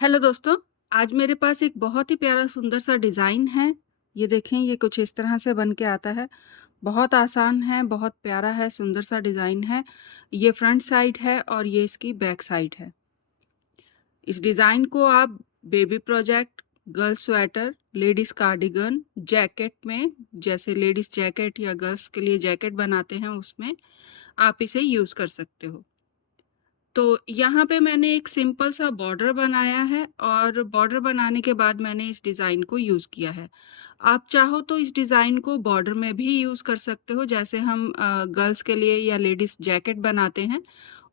Hello दोस्तों, आज मेरे पास एक बहुत ही प्यारा सुंदर सा डिज़ाइन है। ये देखें, ये कुछ इस तरह से बन के आता है। बहुत आसान है, बहुत प्यारा है, सुंदर सा डिज़ाइन है। ये फ्रंट साइड है और ये इसकी बैक साइड है। इस डिज़ाइन को आप baby project, girls sweater, ladies cardigan, jacket में, जैसे लेडीज़ जैकेट या गर्ल्स के लिए जैकेट बनाते हैं उसमें आप इसे यूज़ कर सकते हो। तो यहाँ पे मैंने एक सिंपल सा बॉर्डर बनाया है और बॉर्डर बनाने के बाद मैंने इस डिज़ाइन को यूज़ किया है। आप चाहो तो इस डिज़ाइन को बॉर्डर में भी यूज़ कर सकते हो, जैसे हम गर्ल्स के लिए या लेडीज़ जैकेट बनाते हैं,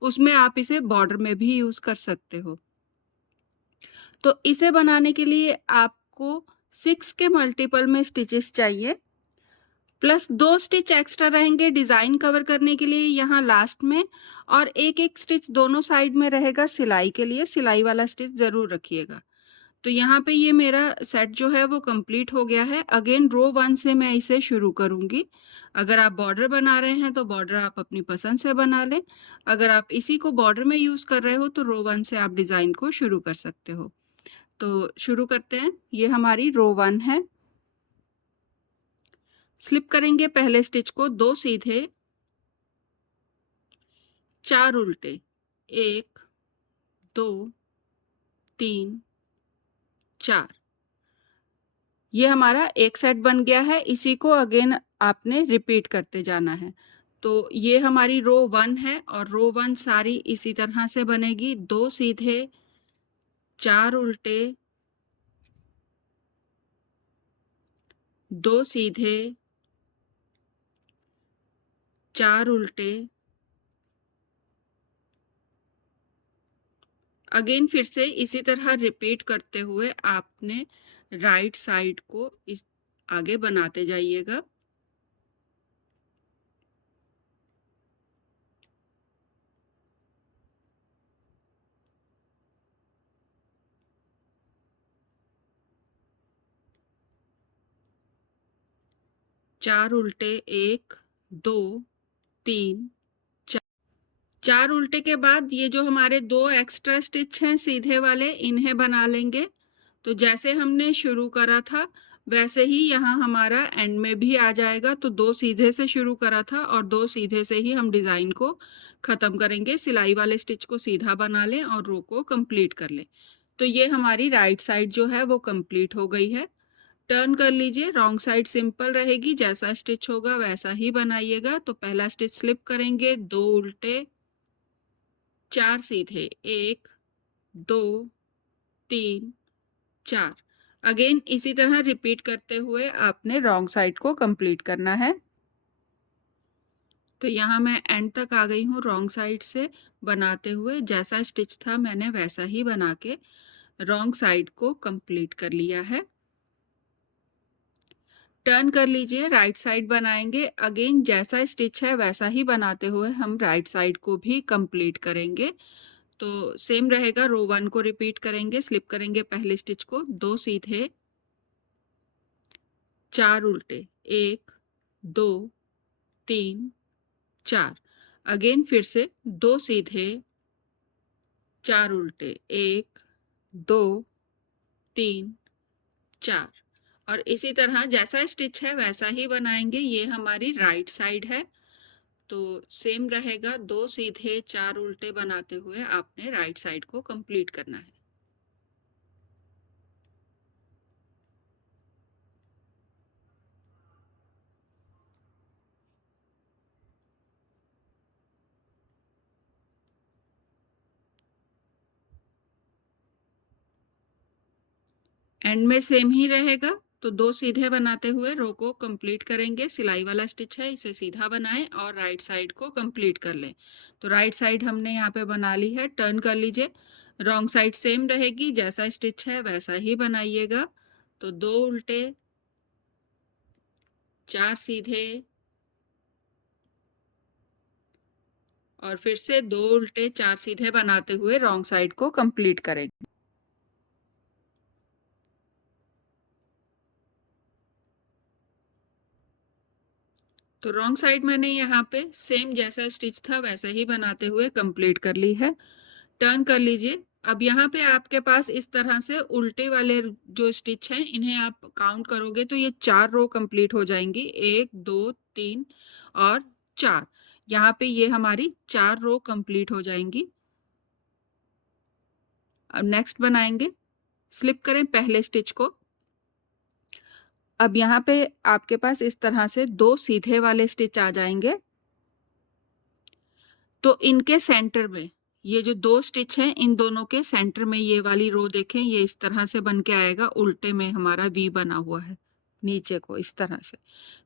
उसमें आप इसे बॉर्डर में भी यूज़ कर सकते हो। तो इसे बनाने के लिए आपको 6 के मल्टीपल में स्टिचेस चाहिए, प्लस 2 स्टिच एक्स्ट्रा रहेंगे डिज़ाइन कवर करने के लिए यहाँ लास्ट में, और एक-एक स्टिच दोनों साइड में रहेगा सिलाई के लिए, सिलाई वाला स्टिच ज़रूर रखिएगा। तो यहाँ पे ये मेरा सेट जो है वो कंप्लीट हो गया है। अगेन रो 1 से मैं इसे शुरू करूँगी। अगर आप बॉर्डर बना रहे हैं तो बॉर्डर आप अपनी पसंद से बना लें। अगर आप इसी को बॉर्डर में यूज़ कर रहे हो तो रो 1 से आप डिज़ाइन को शुरू कर सकते हो। तो शुरू करते हैं। ये हमारी रो 1 है। स्लिप करेंगे पहले स्टिच को, 2 सीधे, 4 उल्टे, 1, 2, 3, 4। ये हमारा एक सेट बन गया है। इसी को अगेन आपने रिपीट करते जाना है। तो ये हमारी रो 1 है और रो 1 सारी इसी तरह से बनेगी। 2 सीधे, 4 उल्टे, 2 सीधे, 4 उल्टे, अगेन फिर से इसी तरह रिपीट करते हुए आपने राइट साइड को इस आगे बनाते जाइएगा। चार उल्टे, 1, 2, 3, 4। 4 उल्टे के बाद ये जो हमारे 2 एक्स्ट्रा स्टिच हैं सीधे वाले, इन्हें बना लेंगे। तो जैसे हमने शुरू करा था वैसे ही यहाँ हमारा एंड में भी आ जाएगा। तो 2 सीधे से शुरू करा था और 2 सीधे से ही हम डिज़ाइन को ख़त्म करेंगे। सिलाई वाले स्टिच को सीधा बना लें और रो को कंप्लीट कर लें। तो ये हमारी राइट साइड जो है वो कंप्लीट हो गई है। टर्न कर लीजिए, रॉन्ग साइड सिंपल रहेगी, जैसा स्टिच होगा वैसा ही बनाइएगा। तो पहला स्टिच स्लिप करेंगे, 2 उल्टे, 4 सीधे, 1, 2, 3, 4। अगेन इसी तरह रिपीट करते हुए आपने रॉन्ग साइड को कंप्लीट करना है। तो यहाँ मैं एंड तक आ गई हूँ रॉन्ग साइड से बनाते हुए। जैसा स्टिच था मैंने वैसा ही बना के रॉन्ग साइड को कंप्लीट कर लिया है। टर्न कर लीजिए, राइट साइड बनाएंगे। अगेन जैसा स्टिच है वैसा ही बनाते हुए हम राइट साइड को भी कंप्लीट करेंगे। तो सेम रहेगा, रो 1 को रिपीट करेंगे, स्लिप करेंगे पहले स्टिच को, 2 सीधे, 4 उल्टे, 1, 2, 3, 4। अगेन फिर से 2 सीधे, 4 उल्टे, 1, 2, 3, 4। और इसी तरह जैसा स्टिच है वैसा ही बनाएंगे। ये हमारी राइट साइड है। तो सेम रहेगा, 2 सीधे, 4 उल्टे बनाते हुए आपने राइट साइड को कंप्लीट करना है। एंड में सेम ही रहेगा। तो 2 सीधे बनाते हुए रो को कंप्लीट करेंगे। सिलाई वाला स्टिच है, इसे सीधा बनाएं और राइट साइड को कंप्लीट कर लें। तो राइट साइड हमने यहाँ पे बना ली है। टर्न कर लीजिए, रॉन्ग साइड सेम रहेगी, जैसा स्टिच है वैसा ही बनाइएगा। तो 2 उल्टे, 4 सीधे, और फिर से 2 उल्टे, 4 सीधे बनाते हुए रॉन्ग साइड को कंप्लीट करेंगे। तो रॉन्ग साइड मैंने यहाँ पे सेम जैसा स्टिच था वैसा ही बनाते हुए कंप्लीट कर ली है। टर्न कर लीजिए, अब यहाँ पे आपके पास इस तरह से उल्टे वाले जो स्टिच हैं इन्हें आप काउंट करोगे तो ये 4 रो कंप्लीट हो जाएंगी, 1 2 3 और 4। यहाँ पे ये हमारी 4 रो कंप्लीट हो जाएंगी। अब नेक्स्ट बनाएंगे, स्लिप करें पहले स्टिच को। अब यहाँ पे आपके पास इस तरह से 2 सीधे वाले स्टिच आ जाएंगे, तो इनके सेंटर में ये जो 2 स्टिच हैं इन दोनों के सेंटर में ये वाली रो देखें, ये इस तरह से बन के आएगा, उल्टे में हमारा वी बना हुआ है नीचे को इस तरह से।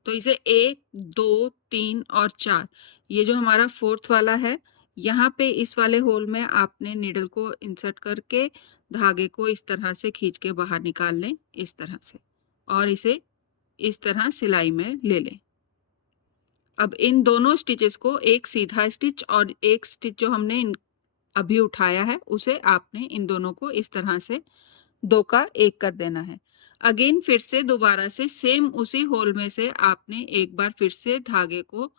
तो इसे 1 2 3 और 4, ये जो हमारा फोर्थ वाला है, यहाँ पे इस वाले होल में आपने नीडल को इंसर्ट करके धागे को इस तरह से खींच के बाहर निकाल लें इस तरह से, और इसे इस तरह सिलाई में ले लें। अब इन दोनों स्टिचेस को एक सीधा स्टिच और एक स्टिच जो हमने अभी उठाया है उसे आपने इन दोनों को इस तरह से 2 का 1 कर देना है। अगेन फिर से दोबारा से सेम उसी होल में से आपने एक बार फिर से धागे को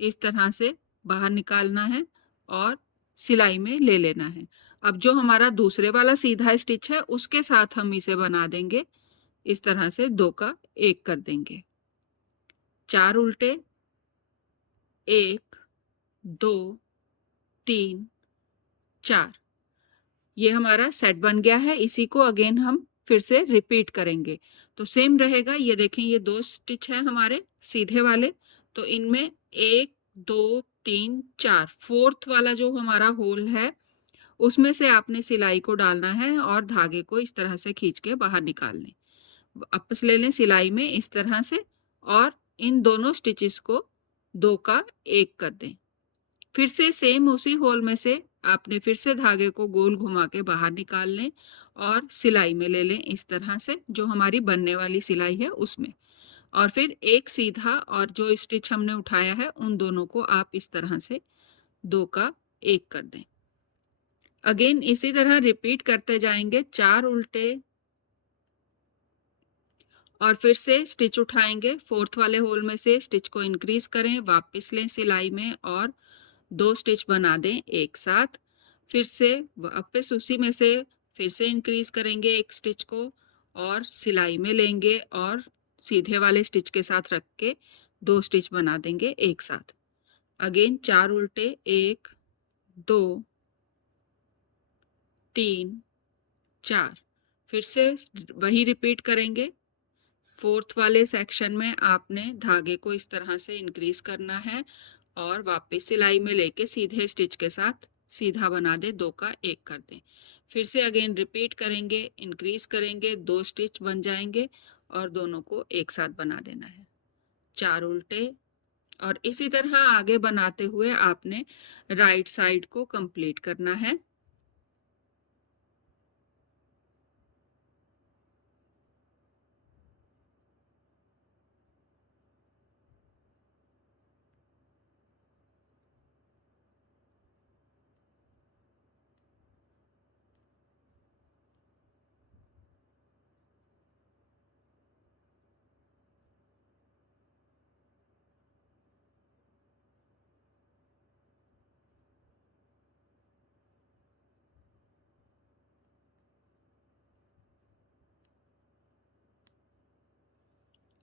इस तरह से बाहर निकालना है और सिलाई में ले लेना है। अब जो हमारा दूसरे वाला सीधा स्टिच है उसके साथ हम इसे बना देंगे, इस तरह से 2 का 1 कर देंगे। 4 उल्टे, 1 2 3 4, ये हमारा सेट बन गया है। इसी को अगेन हम फिर से रिपीट करेंगे तो सेम रहेगा। ये देखें, ये 2 स्टिच हैं हमारे सीधे वाले, तो इनमें 1 2 3 4, फोर्थ वाला जो हमारा होल है उसमें से आपने सिलाई को डालना है और धागे को इस तरह से खींच के बाहर निकाल लें, वापस ले लें सिलाई में इस तरह से, और इन दोनों स्टिचेस को 2 का 1 कर दें। फिर से सेम उसी होल में से आपने फिर से धागे को गोल घुमा के बाहर निकाल लें और सिलाई में ले लें इस तरह से, जो हमारी बनने वाली सिलाई है उसमें, और फिर एक सीधा और जो स्टिच हमने उठाया है उन दोनों को आप इस तरह से 2 का 1 कर दें। अगेन इसी तरह रिपीट करते जाएंगे। 4 उल्टे और फिर से स्टिच उठाएंगे, फोर्थ वाले होल में से स्टिच को इंक्रीज करें, वापस लें सिलाई में और 2 स्टिच बना दें एक साथ। फिर से वापस उसी में से फिर से इंक्रीज करेंगे एक स्टिच को और सिलाई में लेंगे और सीधे वाले स्टिच के साथ रख के 2 स्टिच बना देंगे एक साथ। अगेन 4 उल्टे, 1 2 3 4, फिर से वही रिपीट करेंगे। फोर्थ वाले सेक्शन में आपने धागे को इस तरह से इंक्रीज करना है और वापस सिलाई में लेके सीधे स्टिच के साथ सीधा बना दे, 2 का 1 कर दें। फिर से अगेन रिपीट करेंगे, इंक्रीज करेंगे, 2 स्टिच बन जाएंगे और दोनों को एक साथ बना देना है। 4 उल्टे और इसी तरह आगे बनाते हुए आपने राइट साइड को कंप्लीट करना है।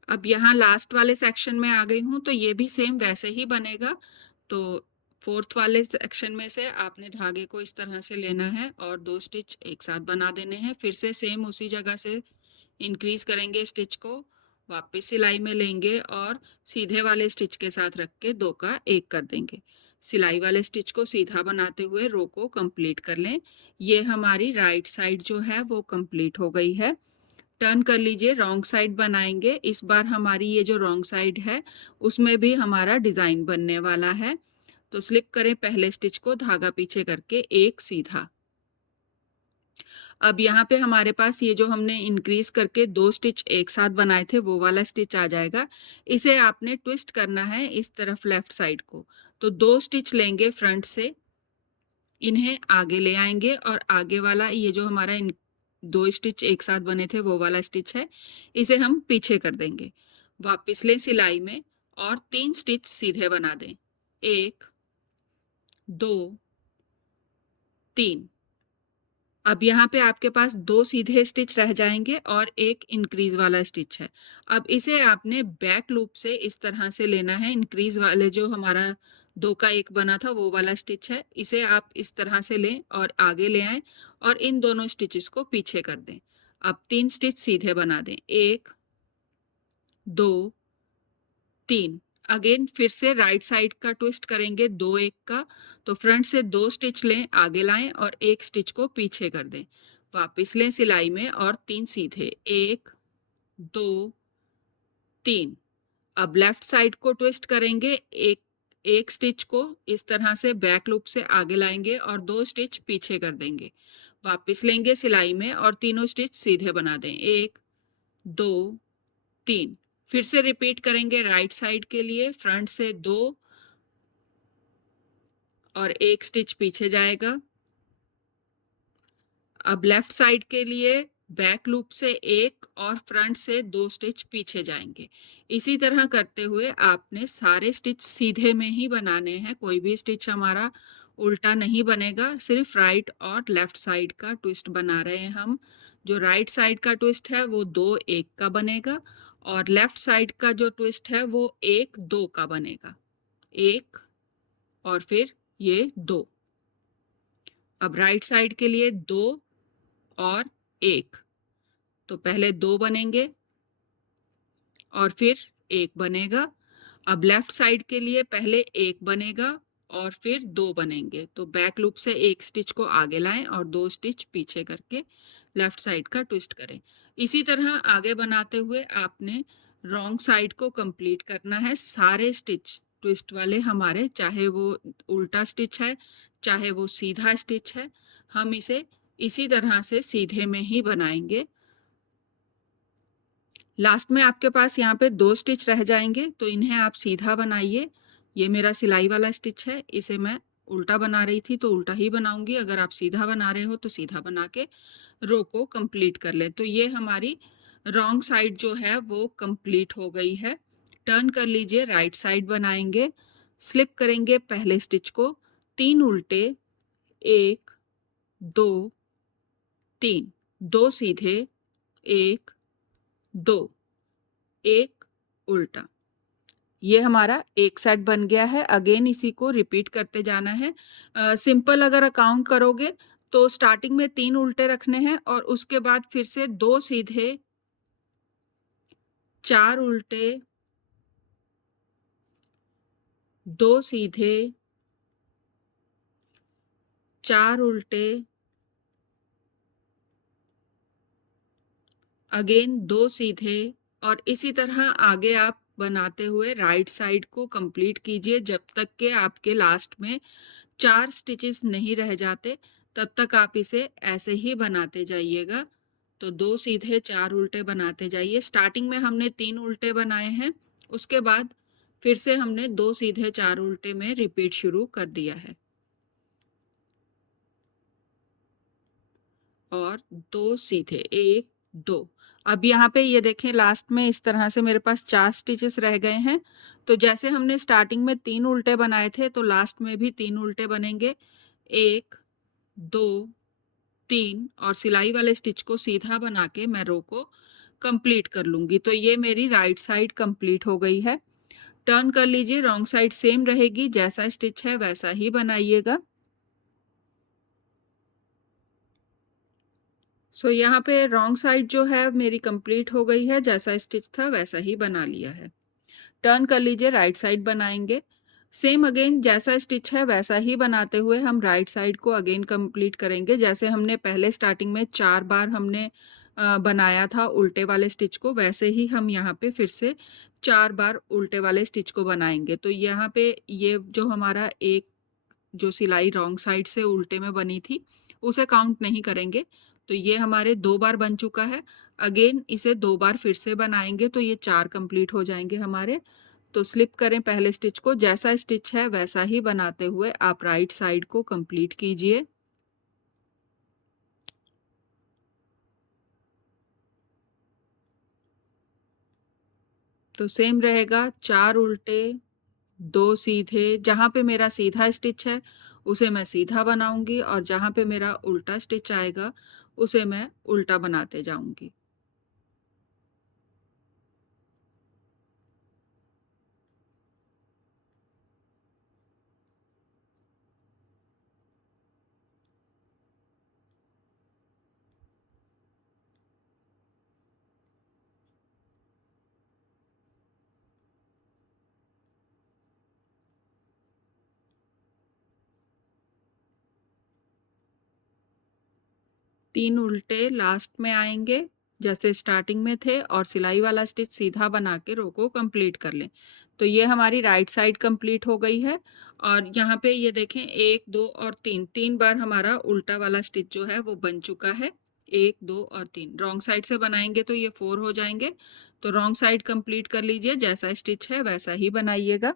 अब यहाँ लास्ट वाले सेक्शन में आ गई हूँ, तो ये भी सेम वैसे ही बनेगा। तो फोर्थ वाले सेक्शन में से आपने धागे को इस तरह से लेना है और 2 स्टिच एक साथ बना देने हैं। फिर से सेम उसी जगह से इंक्रीज करेंगे स्टिच को, वापस सिलाई में लेंगे और सीधे वाले स्टिच के साथ रख के 2 का 1 कर देंगे। सिलाई वाले स्टिच को सीधा बनाते हुए रो को कंप्लीट कर लें। ये हमारी राइट साइड जो है वो कंप्लीट हो गई है। टर्न कर लीजिए, रॉन्ग साइड बनाएंगे। इस बार हमारी ये जो रॉन्ग साइड है उसमें भी हमारा डिजाइन बनने वाला है। तो स्लिप करें पहले स्टिच को, धागा पीछे करके एक सीधा। अब यहाँ पे हमारे पास ये जो हमने इंक्रीज करके 2 स्टिच एक साथ बनाए थे वो वाला स्टिच आ जाएगा। इसे आपने ट्विस्ट करना है इस तरफ लेफ्ट साइड को। तो 2 स्टिच लेंगे फ्रंट से, इन्हें आगे ले आएंगे और आगे वाला ये जो हमारा 2 स्टिच एक साथ बने थे वो वाला स्टिच है, इसे हम पीछे कर देंगे। वापस लें सिलाई में और 3 स्टिच सीधे बना दें, 1 2 3। अब यहाँ पे आपके पास 2 सीधे स्टिच रह जाएँगे और एक इंक्रीज़ वाला स्टिच है। अब इसे आपने बैक लूप से इस तरह से लेना है, इंक्रीज़ वाले जो हमारा 2 का 1 बना था वो वाला स्टिच है, इसे आप इस तरह से लें और आगे ले आएँ और इन दोनों स्टिचेस को पीछे कर दें। अब 3 स्टिच सीधे बना दें, 1, 2, 3। अगेन फिर से राइट साइड का ट्विस्ट करेंगे 2 1 का, तो फ्रंट से 2 स्टिच लें, आगे लाएं और 1 स्टिच को पीछे कर दें। वापस लें सिलाई में और 3 सीधे, 1, 2, 3। अब लेफ्ट साइड को ट्विस्ट करेंगे, एक एक स्टिच को इस तरह से बैक लूप से आगे लाएंगे और 2 स्टिच पीछे कर देंगे। वापस लेंगे सिलाई में और तीनों स्टिच सीधे बना दें, 1, 2, 3। फिर से रिपीट करेंगे राइट साइड के लिए, फ्रंट से 2 और 1 स्टिच पीछे जाएगा। अब लेफ्ट साइड के लिए बैक लूप से 1 और फ्रंट से 2 स्टिच पीछे जाएंगे। इसी तरह करते हुए आपने सारे स्टिच सीधे में ही बनाने हैं, कोई भी स्टिच हमारा उल्टा नहीं बनेगा, सिर्फ राइट और लेफ्ट साइड का ट्विस्ट बना रहे हैं हम। जो राइट साइड का ट्विस्ट है वो 2 1 का बनेगा और लेफ्ट साइड का जो ट्विस्ट है वो 1 2 का बनेगा, 1 और फिर ये 2। अब राइट साइड के लिए 2 और 1, तो पहले 2 बनेंगे और फिर 1 बनेगा। अब लेफ्ट साइड के लिए पहले 1 बनेगा और फिर 2 बनेंगे, तो बैक लूप से 1 स्टिच को आगे लाएं और 2 स्टिच पीछे करके लेफ्ट साइड का ट्विस्ट करें। इसी तरह आगे बनाते हुए आपने रॉन्ग साइड को कंप्लीट करना है। सारे स्टिच ट्विस्ट वाले हमारे, चाहे वो उल्टा स्टिच है चाहे वो सीधा स्टिच है, हम इसे इसी तरह से सीधे में ही बनाएंगे। लास्ट में आपके पास यहाँ पे 2 स्टिच रह जाएंगे, तो इन्हें आप सीधा बनाइए। ये मेरा सिलाई वाला स्टिच है, इसे मैं उल्टा बना रही थी तो उल्टा ही बनाऊंगी। अगर आप सीधा बना रहे हो तो सीधा बना के रो को कंप्लीट कर लें। तो ये हमारी रॉन्ग साइड जो है वो कंप्लीट हो गई है। टर्न कर लीजिए, राइट साइड बनाएंगे, स्लिप करेंगे पहले स्टिच को, 3 उल्टे, 1, 2, 3, 2 सीधे, 1, 2, 1 उल्टा। ये हमारा एक सेट बन गया है। अगेन इसी को रिपीट करते जाना है। सिंपल अगर काउंट करोगे तो स्टार्टिंग में 3 उल्टे रखने हैं और उसके बाद फिर से 2 सीधे, 4 उल्टे, 2 सीधे, 4 उल्टे, अगेन 2 सीधे, और इसी तरह आगे आप बनाते हुए राइट साइड को कंप्लीट कीजिए जब तक के आपके लास्ट में 4 स्टिचेस नहीं रह जाते, तब तक आप इसे ऐसे ही बनाते जाइएगा। तो 2 सीधे 4 उल्टे बनाते जाइए। स्टार्टिंग में हमने 3 उल्टे बनाए हैं, उसके बाद फिर से हमने 2 सीधे 4 उल्टे में रिपीट शुरू कर दिया है और 2 सीधे, 1, 2। अब यहाँ पे ये देखें, लास्ट में इस तरह से मेरे पास 4 स्टिचेस रह गए हैं। तो जैसे हमने स्टार्टिंग में 3 उल्टे बनाए थे तो लास्ट में भी 3 उल्टे बनेंगे, 1, 2, 3, और सिलाई वाले स्टिच को सीधा बना के मैं रो को कंप्लीट कर लूंगी। तो ये मेरी राइट साइड कंप्लीट हो गई है। टर्न कर लीजिए, रॉन्ग साइड सेम रहेगी, जैसा स्टिच है वैसा ही बनाइएगा। सो यहाँ पे रॉन्ग साइड जो है मेरी कंप्लीट हो गई है, जैसा स्टिच था वैसा ही बना लिया है। टर्न कर लीजिए, राइट साइड बनाएंगे। सेम अगेन जैसा स्टिच है वैसा ही बनाते हुए हम राइट साइड को अगेन कंप्लीट करेंगे। जैसे हमने पहले स्टार्टिंग में 4 बार हमने बनाया था उल्टे वाले स्टिच को, वैसे ही हम यहाँ पे फिर से 4 बार उल्टे वाले स्टिच को बनाएंगे। तो यहाँ पे ये जो हमारा एक जो सिलाई रॉन्ग साइड से उल्टे में बनी थी उसे काउंट नहीं करेंगे। तो ये हमारे 2 बार बन चुका है। अगेन इसे 2 बार फिर से बनाएंगे तो ये 4 कंप्लीट हो जाएंगे हमारे। तो स्लिप करें पहले स्टिच को, जैसा स्टिच है वैसा ही बनाते हुए आप राइट साइड को कंप्लीट कीजिए। तो सेम रहेगा, 4 उल्टे, 2 सीधे। जहाँ पे मेरा सीधा स्टिच है उसे मैं सीधा बनाऊंगी और जहाँ पे मेरा उल्टा स्टिच आएगा उसे मैं उल्टा बनाते जाऊंगी। तीन उल्टे लास्ट में आएंगे जैसे स्टार्टिंग में थे और सिलाई वाला स्टिच सीधा बना के रो को कंप्लीट कर लें। तो ये हमारी राइट साइड कंप्लीट हो गई है और यहाँ पे ये देखें 1 2 और 3 बार हमारा उल्टा वाला स्टिच जो है वो बन चुका है। 1 2 और 3 रॉन्ग साइड से बनाएंगे तो ये 4 हो जाएंगे। तो रॉन्ग साइड कंप्लीट कर लीजिए, जैसा स्टिच है वैसा ही बनाइएगा।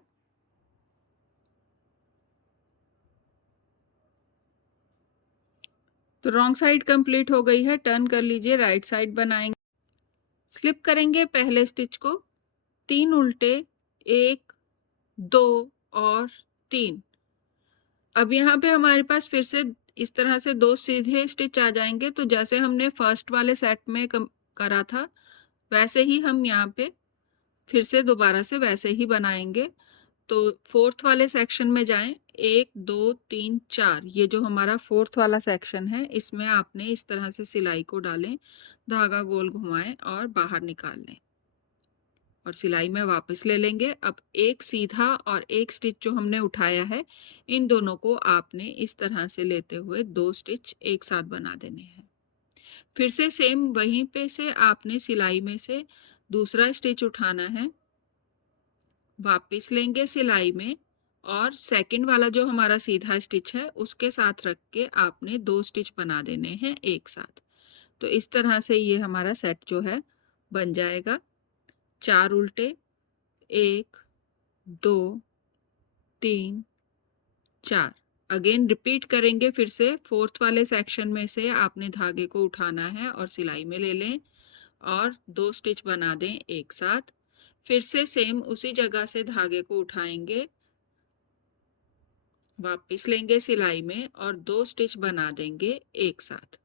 तो रॉन्ग साइड कंप्लीट हो गई है, टर्न कर लीजिए, राइट साइड बनाएंगे। स्लिप करेंगे पहले स्टिच को, 3 उल्टे, 1 2 और 3। अब यहाँ पे हमारे पास फिर से इस तरह से 2 सीधे स्टिच आ जाएंगे। तो जैसे हमने फर्स्ट वाले सेट में करा था वैसे ही हम यहाँ पे फिर से दोबारा से वैसे ही बनाएंगे। तो फोर्थ वाले सेक्शन में जाएं, 1 2 3 4, ये जो हमारा फोर्थ वाला सेक्शन है इसमें आपने इस तरह से सिलाई को डालें, धागा गोल घुमाएं और बाहर निकाल लें और सिलाई में वापस ले लेंगे। अब एक सीधा और एक स्टिच जो हमने उठाया है इन दोनों को आपने इस तरह से लेते हुए 2 स्टिच एक साथ बना देने हैं। फिर से सेम वहीं पे से आपने सिलाई में से दूसरा स्टिच उठाना है, वापस लेंगे सिलाई में और सेकंड वाला जो हमारा सीधा स्टिच है उसके साथ रख के आपने 2 स्टिच बना देने हैं एक साथ। तो इस तरह से ये हमारा सेट जो है बन जाएगा। 4 उल्टे, 1 2 3 4। अगेन रिपीट करेंगे, फिर से फोर्थ वाले सेक्शन में से आपने धागे को उठाना है और सिलाई में ले लें और 2 स्टिच बना दें एक साथ। फिर से सेम उसी जगह से धागे को उठाएंगे, वापस लेंगे सिलाई में और 2 स्टिच बना देंगे एक साथ।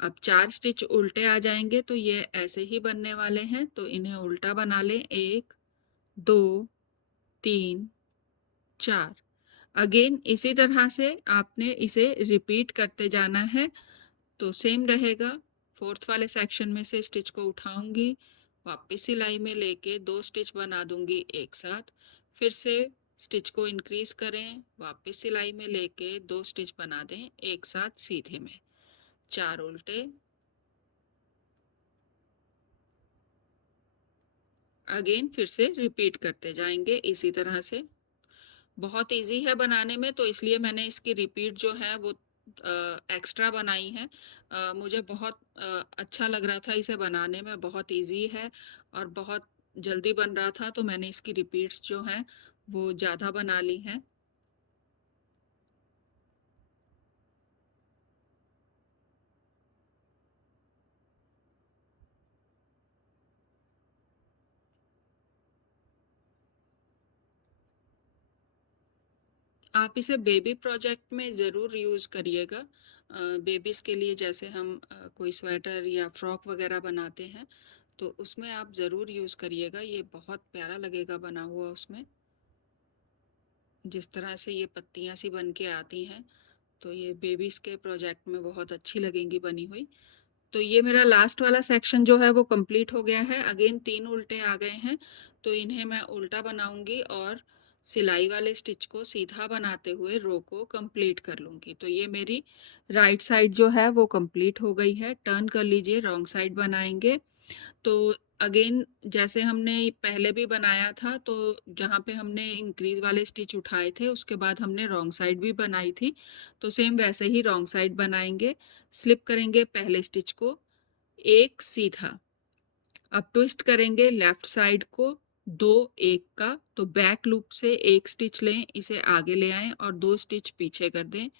अब 4 स्टिच उल्टे आ जाएंगे तो ये ऐसे ही बनने वाले हैं, तो इन्हें उल्टा बना लें। 1 2 3 4। अगेन इसी तरह से आपने इसे रिपीट करते जाना है। तो सेम रहेगा, फोर्थ वाले सेक्शन में से स्टिच को उठाऊंगी, वापस सिलाई में लेके 2 स्टिच बना दूंगी एक साथ। फिर से स्टिच को इंक्रीज करें, वापस सिलाई में लेके 2 स्टिच बना दें एक साथ सीधे में। 4 उल्टे, अगेन फिर से रिपीट करते जाएंगे इसी तरह से। बहुत इजी है बनाने में, तो इसलिए मैंने इसकी रिपीट जो है वो एक्स्ट्रा बनाई है। मुझे बहुत अच्छा लग रहा था इसे बनाने में, बहुत इजी है और बहुत जल्दी बन रहा था, तो मैंने इसकी रिपीट्स जो हैं वो ज़्यादा बना ली हैं। आप इसे बेबी प्रोजेक्ट में ज़रूर यूज़ करिएगा। बेबीज़ के लिए जैसे हम कोई स्वेटर या फ्रॉक वगैरह बनाते हैं तो उसमें आप ज़रूर यूज़ करिएगा, ये बहुत प्यारा लगेगा बना हुआ उसमें। जिस तरह से ये पत्तियां सी बन के आती हैं तो ये बेबीज़ के प्रोजेक्ट में बहुत अच्छी लगेंगी बनी हुई। तो ये मेरा लास्ट वाला सेक्शन जो है वो कंप्लीट हो गया है। अगेन 3 उल्टे आ गए हैं तो इन्हें मैं उल्टा बनाऊंगी और सिलाई वाले स्टिच को सीधा बनाते हुए रो को कंप्लीट कर लूंगी। तो ये मेरी राइट साइड जो है वो कंप्लीट हो गई है। टर्न कर लीजिए, रॉन्ग साइड बनाएंगे। तो अगेन जैसे हमने पहले भी बनाया था, तो जहाँ पे हमने इंक्रीज वाले स्टिच उठाए थे उसके बाद हमने रॉन्ग साइड भी बनाई थी, तो सेम वैसे ही रॉन्ग साइड बनाएंगे। स्लिप करेंगे पहले स्टिच को, एक सीधा, अब ट्विस्ट करेंगे लेफ्ट साइड को 2 1 का, तो बैक लूप से एक स्टिच लें, इसे आगे ले आएं और 2 स्टिच पीछे कर दें।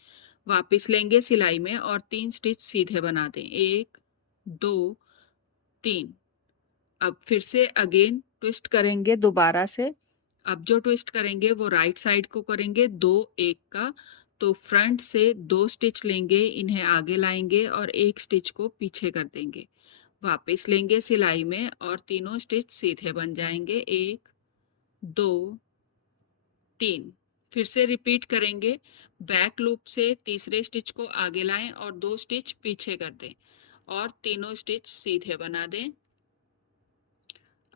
वापस लेंगे सिलाई में और 3 स्टिच सीधे बना दें, 1 2 3। अब फिर से अगेन ट्विस्ट करेंगे दोबारा से, अब जो ट्विस्ट करेंगे वो राइट साइड को करेंगे 2 1 का, तो फ्रंट से 2 स्टिच लेंगे, इन्हें आगे लाएंगे और 1 स्टिच को पीछे कर देंगे। वापस लेंगे सिलाई में और तीनों स्टिच सीधे बन जाएंगे, 1 2 3। फिर से रिपीट करेंगे, बैक लूप से तीसरे स्टिच को आगे लाएं और 2 स्टिच पीछे कर दें और तीनों स्टिच सीधे बना दें।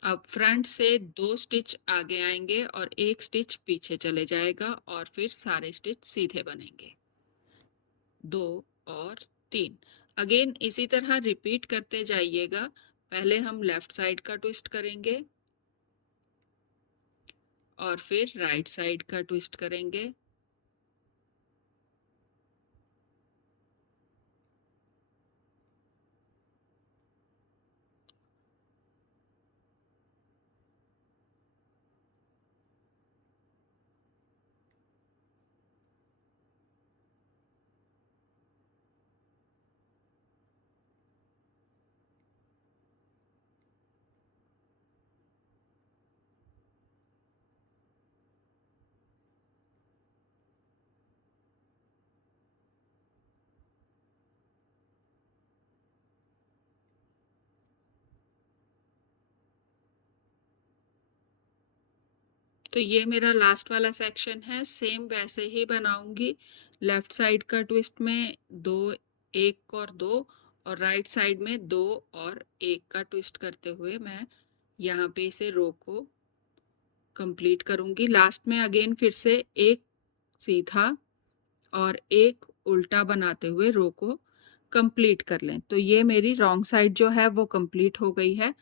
अब फ्रंट से 2 स्टिच आगे आएंगे और 1 स्टिच पीछे चले जाएगा और फिर सारे स्टिच सीधे बनेंगे, 2 और 3। अगेन इसी तरह रिपीट करते जाइएगा। पहले हम लेफ्ट साइड का ट्विस्ट करेंगे और फिर राइट साइड का ट्विस्ट करेंगे। तो ये मेरा लास्ट वाला सेक्शन है, सेम वैसे ही बनाऊंगी। लेफ्ट साइड का ट्विस्ट में 2 1 और 2 और राइट साइड में 2 और 1 का ट्विस्ट करते हुए मैं यहाँ पे इसे रो को कंप्लीट करूंगी। लास्ट में अगेन फिर से एक सीधा और एक उल्टा बनाते हुए रो को कंप्लीट कर लें। तो ये मेरी रॉन्ग साइड जो है वो कंप्लीट हो गई है।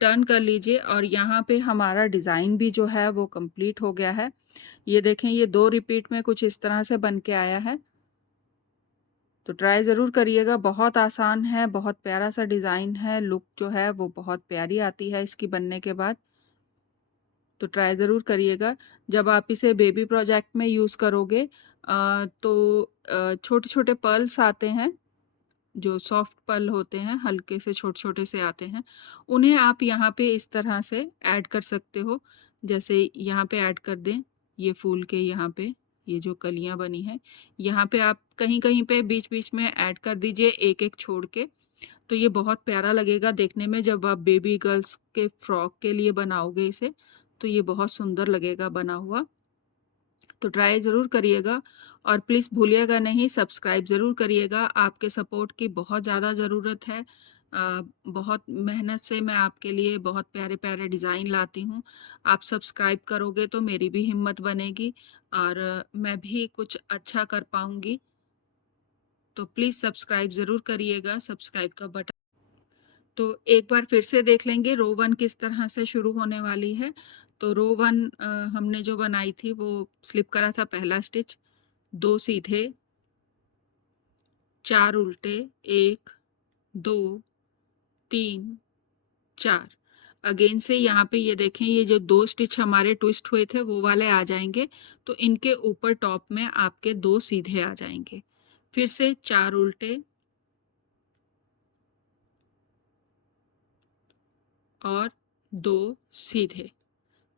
टर्न कर लीजिए और यहाँ पे हमारा डिज़ाइन भी जो है वो कंप्लीट हो गया है। ये देखें, ये 2 रिपीट में कुछ इस तरह से बन के आया है। तो ट्राई ज़रूर करिएगा, बहुत आसान है, बहुत प्यारा सा डिज़ाइन है, लुक जो है वो बहुत प्यारी आती है इसकी बनने के बाद। तो ट्राई ज़रूर करिएगा। जब आप इसे बेबी प्रोजेक्ट में यूज़ करोगे तो छोटे छोटे पर्ल्स आते हैं, जो सॉफ्ट पर्ल होते हैं, हल्के से छोटे छोटे से आते हैं, उन्हें आप यहाँ पे इस तरह से ऐड कर सकते हो। जैसे यहाँ पे ऐड कर दें, ये फूल के यहाँ पे ये जो कलियाँ बनी हैं, यहाँ पे आप कहीं कहीं पे बीच बीच में ऐड कर दीजिए, एक एक छोड़ के। तो ये बहुत प्यारा लगेगा देखने में। जब आप बेबी गर्ल्स के फ्रॉक के लिए बनाओगे इसे, तो ये बहुत सुंदर लगेगा बना हुआ। तो ट्राई ज़रूर करिएगा और प्लीज़ भूलिएगा नहीं, सब्सक्राइब ज़रूर करिएगा। आपके सपोर्ट की बहुत ज़्यादा ज़रूरत है। बहुत मेहनत से मैं आपके लिए बहुत प्यारे प्यारे डिज़ाइन लाती हूँ। आप सब्सक्राइब करोगे तो मेरी भी हिम्मत बनेगी और मैं भी कुछ अच्छा कर पाऊँगी। तो प्लीज़ सब्सक्राइब ज़रूर करिएगा, सब्सक्राइब का बटन। तो एक बार फिर से देख लेंगे रो 1 किस तरह से शुरू होने वाली है। तो रो 1 हमने जो बनाई थी वो स्लिप करा था पहला स्टिच, 2 सीधे, 4 उल्टे, 1 2 3 4। अगेन से यहाँ पे ये देखें, ये जो 2 स्टिच हमारे ट्विस्ट हुए थे वो वाले आ जाएंगे, तो इनके ऊपर टॉप में आपके 2 सीधे आ जाएंगे। फिर से 4 उल्टे और 2 सीधे।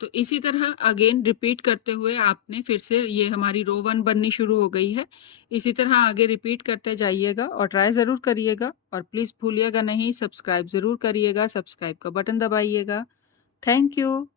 तो इसी तरह अगेन रिपीट करते हुए आपने फिर से, ये हमारी रो 1 बननी शुरू हो गई है। इसी तरह आगे रिपीट करते जाइएगा और ट्राई ज़रूर करिएगा और प्लीज़ भूलिएगा नहीं, सब्सक्राइब ज़रूर करिएगा, सब्सक्राइब का बटन दबाइएगा। Thank you.